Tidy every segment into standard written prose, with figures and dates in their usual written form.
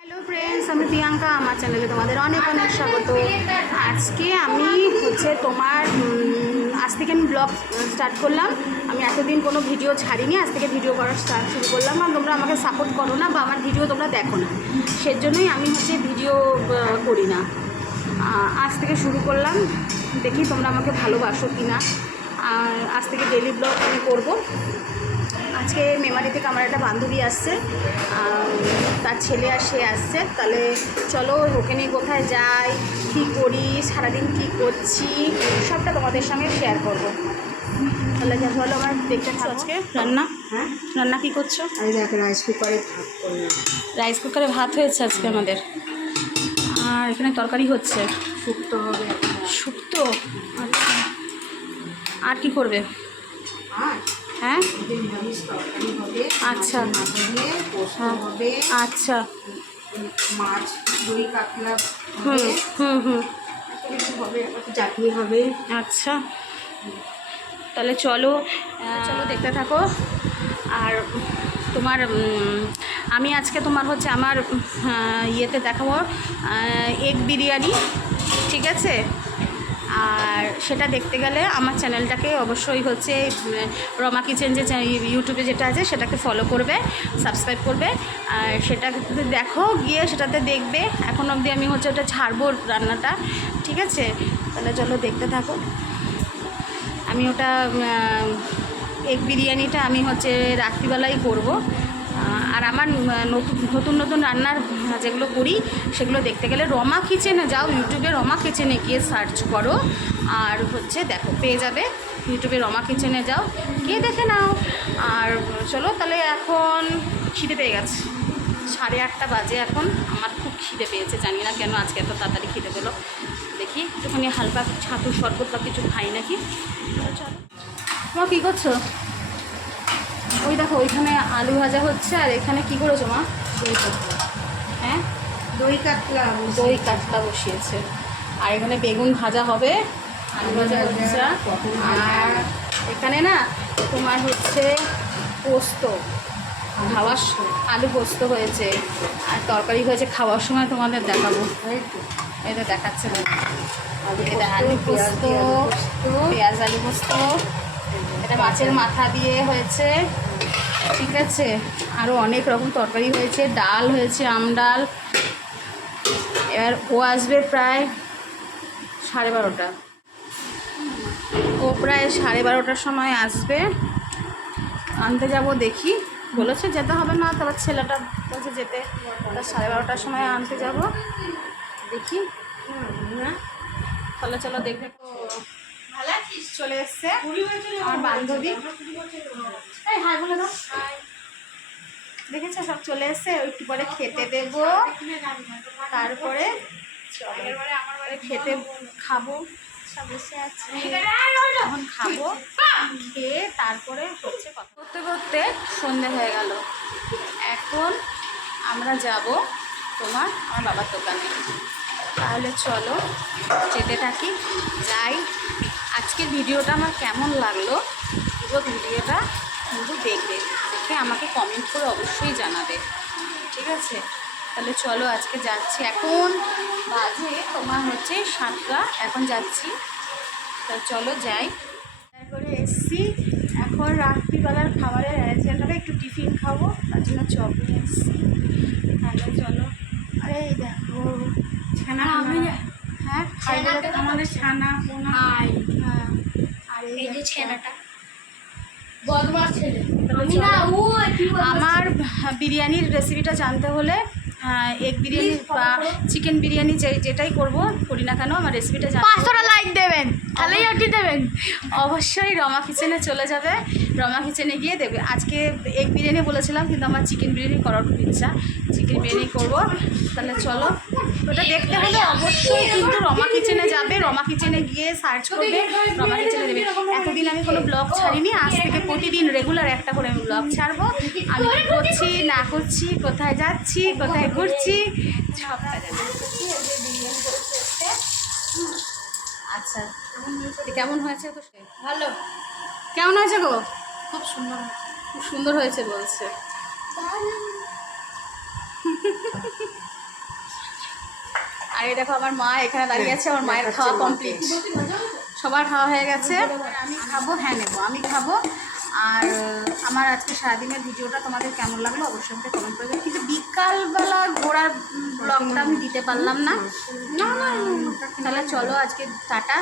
Hello friends, আমি প্রিয়াঙ্কা। আমার চ্যানেলে তোমাদের অনেক অনেক স্বাগত। আজকে আমি আজ থেকে আমি ব্লগ স্টার্ট করলাম। আমি এতদিন কোনো ভিডিও ছাড়িনি, আজ থেকে ভিডিও করা শুরু করলাম। আর তোমরা আমাকে সাপোর্ট করো না বা আমার ভিডিও তোমরা দেখো না, সেজন্যই আমি ভিডিও করি না। আজ থেকে শুরু করলাম, দেখি তোমরা আমাকে ভালোবাসো কি না। আর আজ থেকে ডেইলি ব্লগ আমি করবো। আজকে মেমারি থেকে আমার একটা বান্ধবী আসছে, তার ছেলে আর সে আসছে। তাহলে চলো ওকে নিয়ে কোথায় যাই, কী করি, সারাদিন কী করছি, সবটা তোমাদের সঙ্গে শেয়ার করবো। তাহলে যা চলো আমার দেখতে থাকো। আজকে রান্না কী করছো? আমি দেখ রাইস কুকারে ভাত করলাম। রাইস কুকারে ভাত হয়েছে আজকে আমাদের। আর এখানে তরকারি হচ্ছে, শুক্তো হবে। শুক্তো? আচ্ছা, আর কি করবে? হ্যাঁ, আচ্ছা হবে। আচ্ছা, মাছ, দই কাতলা হবে, চাটনি হবে। আচ্ছা, তাহলে চলো দেখতে থাকো। আর তোমার আমি আজকে আমার ইয়েতে দেখাবো এগ বিরিয়ানি, ঠিক আছে? আর সেটা দেখতে গেলে আমার চ্যানেলটাকে অবশ্যই রমা কিচেন যে ইউটিউবে যেটা আছে সেটাকে ফলো করবে, সাবস্ক্রাইব করবে। আর সেটা দেখো, গিয়ে সেটাতে দেখবে। এখন অবধি আমি ওটা ছাড়বো রান্নাটা, ঠিক আছে? তাহলে চলো দেখতে থাকো। আমি ওটা এগ বিরিয়ানিটা আমি রাত্রিবেলাই করব। আর আমার নতুন নতুন রান্নার যেগুলো করি সেগুলো দেখতে গেলে রমা কিচেনে যাও, ইউটিউবে রমা কিচেনে গিয়ে সার্চ করো। আর দেখো, পেয়ে যাবে। ইউটিউবে রমা কিচেনে যাও, গিয়ে দেখে নাও। আর চলো তাহলে, এখন খিদে পেয়ে গেছে, 8:30 বাজে এখন। আমার খুব খিদে পেয়েছে, জানি না কেন আজকে এত তাড়াতাড়ি খিদে পেলো। দেখি একটুখানি হালকা ছাতু শরবত বা কিছু খাই নাকি। চলো। মা কী করছো? ওই দেখো, ওইখানে আলু ভাজা হচ্ছে। আর এখানে কি করেছো মা? দই কাতলা। হ্যাঁ, দই কাতলা বসিয়েছে। আর এখানে বেগুন ভাজা হবে, আলু ভাজা হচ্ছে। আর এখানে না তোমার পোস্ত, আলু পোস্ত হয়েছে। আর তরকারি হয়েছে, খাওয়ার সময় তোমাদের দেখাবো। এটা দেখাচ্ছে না, আলু পোস্ত, পেঁয়াজ আলু পোস্ত। এটা মাছের মাথা দিয়ে হয়েছে, ঠিক আছে? আরও অনেক রকম তরকারি হয়েছে, ডাল হয়েছে, আমডাল। এবার ও আসবে প্রায় 12:30। ও প্রায় 12:30টার সময় আসবে, আনতে যাব। দেখি, বলেছে যেতে হবে না, তারপর ছেলেটা বলছে যেতে, তার 12:30টার সময় আনতে যাব। দেখি, তাহলে চলো দেখবে। চলে এসছে আমার বান্ধবী। এই হাই বলে দাও। দেখেছো, সব চলে এসছে। একটু পরে খেতে দেব, তারপরে খাবো। সব বসে আছে, এখন খাবো। খেয়ে তারপরে কথা করতে করতে সন্ধে হয়ে গেল। এখন আমরা যাব আমার বাবার দোকানে। তাহলে চলো যেতে থাকি, যাই। আজকের ভিডিওটা আমার কেমন লাগলো, পুরো ভিডিওটা কিন্তু দেখবে, দেখে আমাকে কমেন্ট করে অবশ্যই জানাবে, ঠিক আছে? তাহলে চলো আজকে যাচ্ছি। এখন বাজে তোমার 7টা, এখন যাচ্ছি। তাহলে চলো যাই। তারপরে এসছি, এখন রাত্রিবেলার খাবারের অ্যারেঞ্জমেন্ট হবে। একটু টিফিন খাবো, তার জন্য চপ নিয়ে এসছি। তাহলে চলো। আরে এই দেখো ছানা, হ্যাঁ আমাদের ছানা পোনা। হ্যাঁ, আর এই যে ছানাটা বদমাস ছেলে। আমার বিরিয়ানির রেসিপিটা জানতে হলে এগ বিরিয়ানি বা চিকেন বিরিয়ানি যেটাই করি না কেন, আমার রেসিপিটা 500টা লাইক দেবেন, তাহলেই ওটি দেবেন। অবশ্যই রমা কিচেনে চলে যাবে, রমা কিচেনে গিয়ে দেবে। আজকে এগ বিরিয়ানি বলেছিলাম, কিন্তু আমার চিকেন বিরিয়ানি করার খুব ইচ্ছা, চিকেন বিরিয়ানি করবো। তাহলে চলো, ওটা দেখতে হলে অবশ্যই কিন্তু রমা কিচেনে যাবে, রমা কিচেনে গিয়ে সার্চ করবে, রমা কিচেনে দেবে। এতদিন আমি কোনো ব্লগ ছাড়িনি, আজ থেকে প্রতিদিন রেগুলার একটা করে আমি ব্লগ ছাড়বো। আমি কী করছি না করছি, কোথায় যাচ্ছি, কোথায় ঘুরছি, সবটা যাবে। আচ্ছা, কেমন হয়েছে? তো ভালো। কেমন হয়েছে গো? খুব সুন্দর, খুব সুন্দর হয়েছে বলছে। আর এই দেখো আমার মা এখানে দাঁড়িয়ে আছে, আমার মায়ের খাওয়া কমপ্লিট, সবার খাওয়া হয়ে গেছে। আমি খাবো, হ্যাঁ নেবো, আমি খাবো। আর আমার আজকে সারাদিনের ভিডিওটা তোমাদের কেমন লাগলো অবশ্যই আমাকে কমেন্ট করে দেবে। কিন্তু বিকালবেলা ঘোরার ব্লগটা আমি দিতে পারলাম না। তাহলে চলো আজকে টাটা,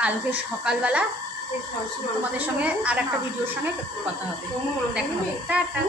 কালকে সকালবেলা তোমাদের সঙ্গে আর একটা ভিডিওর সঙ্গে কথা হবে, দেখা হবে, টাটা।